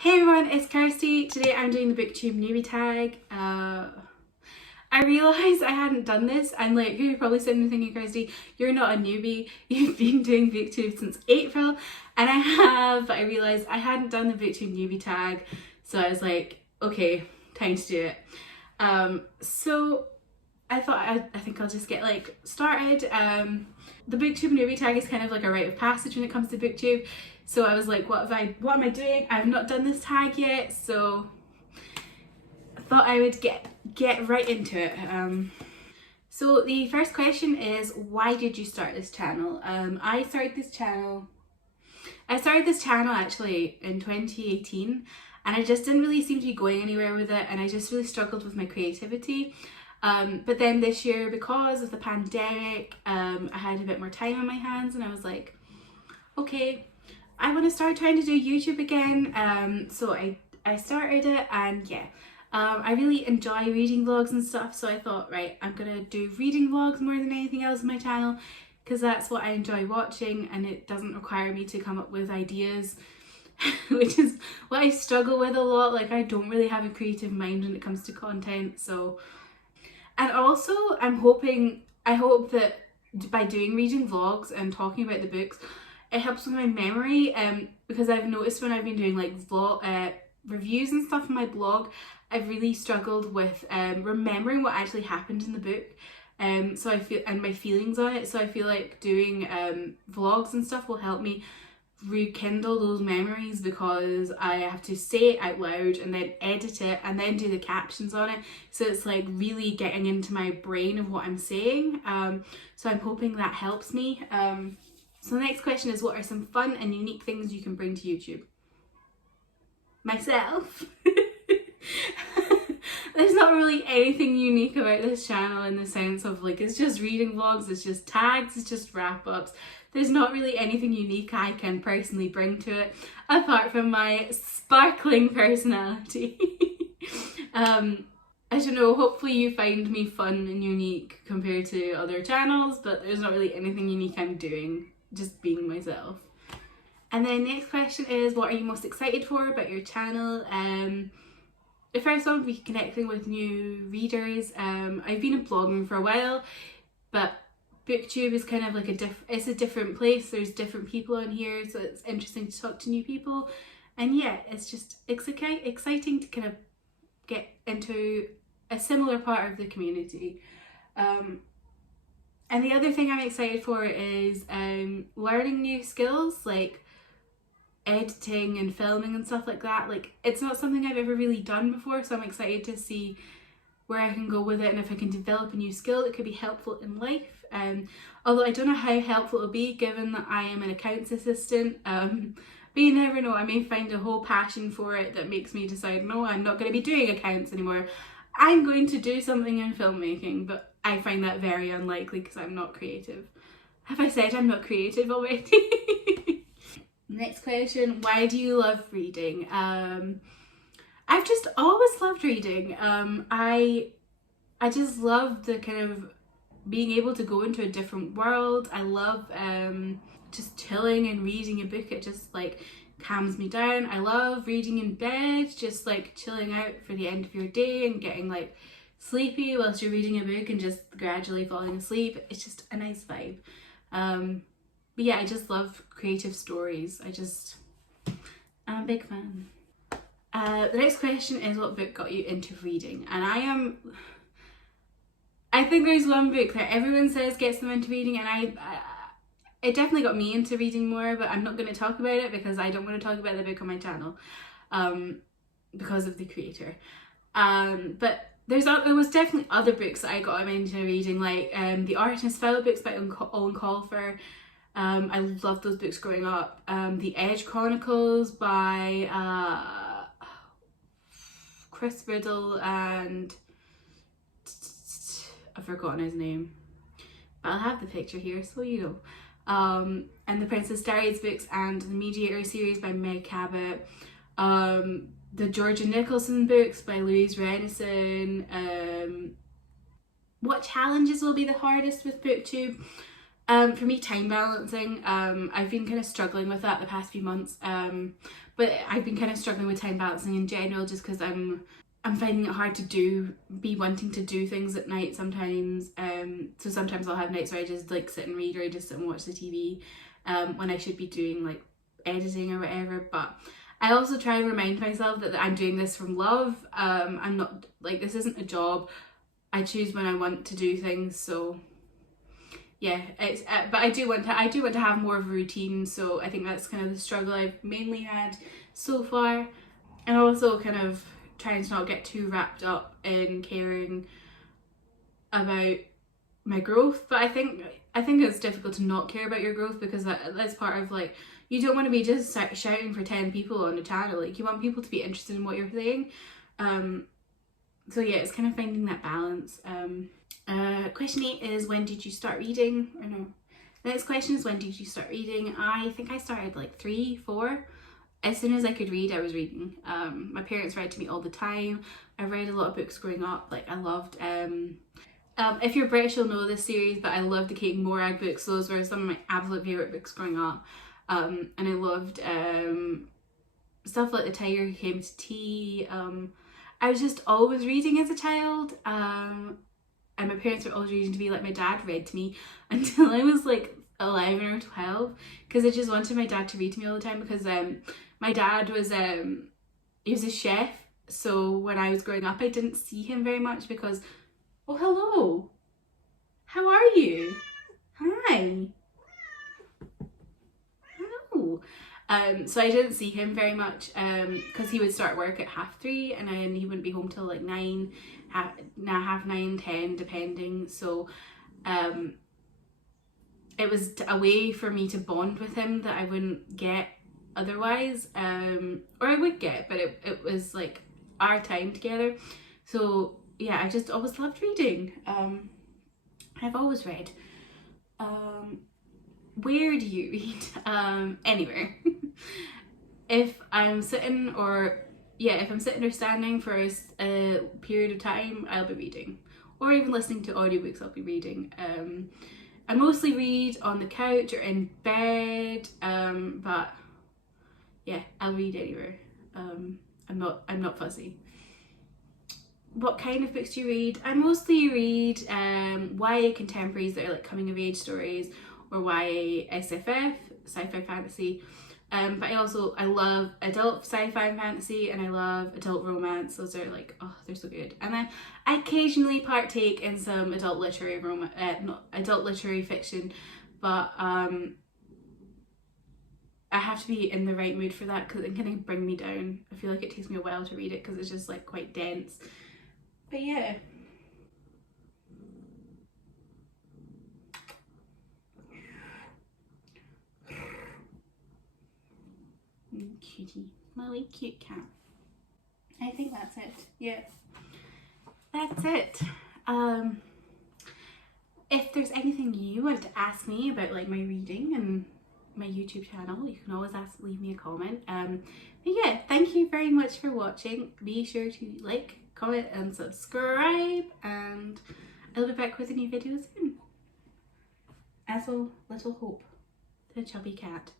Hey everyone, it's Kirsty. Today I'm doing the Booktube newbie tag. I realised I hadn't done this. I'm like, you're probably sitting there thinking, Kirsty, you're not a newbie. You've been doing Booktube since April. And I have, but I realised I hadn't done the Booktube newbie tag. So I was like, okay, time to do it. So I thought I think I'll just get started. The Booktube newbie tag is kind of like a rite of passage when it comes to Booktube. So I was like, what am I doing? I've not done this tag yet, so I thought I would get right into it. So the first question is, why did you start this channel? I started this channel actually in 2018, and I just didn't really seem to be going anywhere with it, and I just really struggled with my creativity. But then this year, because of the pandemic, I had a bit more time on my hands, and I was like, okay, I want to start trying to do YouTube again. So I started it, and yeah, I really enjoy reading vlogs and stuff, so I thought, right, I'm gonna do reading vlogs more than anything else on my channel, because that's what I enjoy watching, and it doesn't require me to come up with ideas, which is what I struggle with a lot. Like, I don't really have a creative mind when it comes to content. So, and also I hope that by doing reading vlogs and talking about the books, it helps with my memory, because I've noticed when I've been doing like vlog reviews and stuff on my blog, I've really struggled with remembering what actually happened in the book, so I feel, and my feelings on it. So I feel like doing vlogs and stuff will help me rekindle those memories, because I have to say it out loud and then edit it and then do the captions on it, so it's like really getting into my brain of what I'm saying. So I'm hoping that helps me. So the next question is, what are some fun and unique things you can bring to YouTube? Myself. There's not really anything unique about this channel, in the sense of like, it's just reading vlogs, it's just tags, it's just wrap-ups. There's not really anything unique I can personally bring to it, apart from my sparkling personality. I don't know, hopefully you find me fun and unique compared to other channels, but there's not really anything unique I'm doing, just being myself. And then next question is, what are you most excited for about your channel? The first one would be connecting with new readers. I've been blogging for a while, but Booktube is kind of like it's a different place. There's different people on here, so it's interesting to talk to new people. And yeah, it's exciting to kind of get into a similar part of the community. And the other thing I'm excited for is learning new skills, like editing and filming and stuff like that. Like, it's not something I've ever really done before, so I'm excited to see where I can go with it, and if I can develop a new skill that could be helpful in life. Although I don't know how helpful it'll be, given that I am an accounts assistant. But you never know, I may find a whole passion for it that makes me decide, no, I'm not going to be doing accounts anymore. I'm going to do something in filmmaking, but I find that very unlikely because I'm not creative. Have I said I'm not creative already? Next question, why do you love reading? I've just always loved reading. I just love the kind of being able to go into a different world. I love just chilling and reading a book. It just like calms me down. I love reading in bed, just like chilling out for the end of your day and getting like sleepy whilst you're reading a book and just gradually falling asleep. It's just a nice vibe. But yeah, I just love creative stories. I'm a big fan. The next question is, what book got you into reading? And I think there's one book that everyone says gets them into reading, and it definitely got me into reading more, but I'm not going to talk about it because I don't want to talk about the book on my channel, because of the creator. But there was definitely other books that I got into reading, like the Artist Fellow books by Owen Colfer. I loved those books growing up. The Edge Chronicles by Chris Riddle and I've forgotten his name, but I'll have the picture here so you know. And the Princess Diaries books and the Mediator series by Meg Cabot. The Georgia Nicholson books by Louise Renison. What challenges will be the hardest with Booktube? For me, time balancing. I've been kind of struggling with that the past few months, but I've been kind of struggling with time balancing in general, just because I'm finding it hard to be wanting to do things at night sometimes. So sometimes I'll have nights where I just like sit and read, or I just sit and watch the TV, when I should be doing like editing or whatever. But I also try and remind myself that I'm doing this from love. I'm not like, this isn't a job. I choose when I want to do things. So yeah, it's but I do want to have more of a routine. So I think that's kind of the struggle I've mainly had so far, and also kind of trying to not get too wrapped up in caring about my growth. But I think it's difficult to not care about your growth, because that's part of, like, you don't want to be just shouting for 10 people on a channel. Like, you want people to be interested in what you're saying. So yeah, it's kind of finding that balance. Question 8 is, when did you start reading? Or no, the next question is, when did you start reading? I think I started like 3, 4. As soon as I could read, I was reading. My parents read to me all the time. I read a lot of books growing up. Like, I loved, if you're British, you'll know this series, but I loved the Kate Morag books. Those were some of my absolute favourite books growing up. And I loved stuff like The Tiger Who Came to Tea. I was just always reading as a child. And my parents were always reading to me, like my dad read to me until I was like 11 or 12, because I just wanted my dad to read to me all the time, because my dad was he was a chef, so when I was growing up I didn't see him very much because, oh hello, how are you? Hi. Hello. So I didn't see him very much because he would start work at 3:30 and then he wouldn't be home till like 9, half 9, 10 depending. So it was a way for me to bond with him that I wouldn't get otherwise, or I would get, but it was like our time together. So yeah, I just always loved reading. I've always read. Where do you read? Anywhere. If I'm sitting or standing for a period of time, I'll be reading, or even listening to audiobooks. I'll be reading. I mostly read on the couch or in bed, but yeah, I'll read anywhere. I'm not fussy. What kind of books do you read? I mostly read YA contemporaries that are like coming of age stories, or YA SFF, sci-fi fantasy. But I love adult sci-fi and fantasy, and I love adult romance. Those are like, oh, they're so good. And then I occasionally partake in some adult literary fiction, but I have to be in the right mood for that, because it can bring me down. I feel like it takes me a while to read it because it's just like quite dense. But yeah. Cutie, my wee cute cat. I think that's it. Yeah, that's it. If there's anything you want to ask me about like my reading and my YouTube channel, you can always leave me a comment. But yeah, thank you very much for watching. Be sure to like, comment and subscribe, and I'll be back with a new video soon. As a little hope, the chubby cat.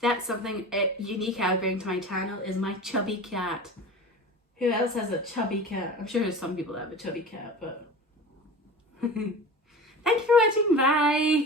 That's something unique I bring to my channel, is my chubby cat. Who else has a chubby cat? I'm sure there's some people that have a chubby cat, but thank you for watching. Bye.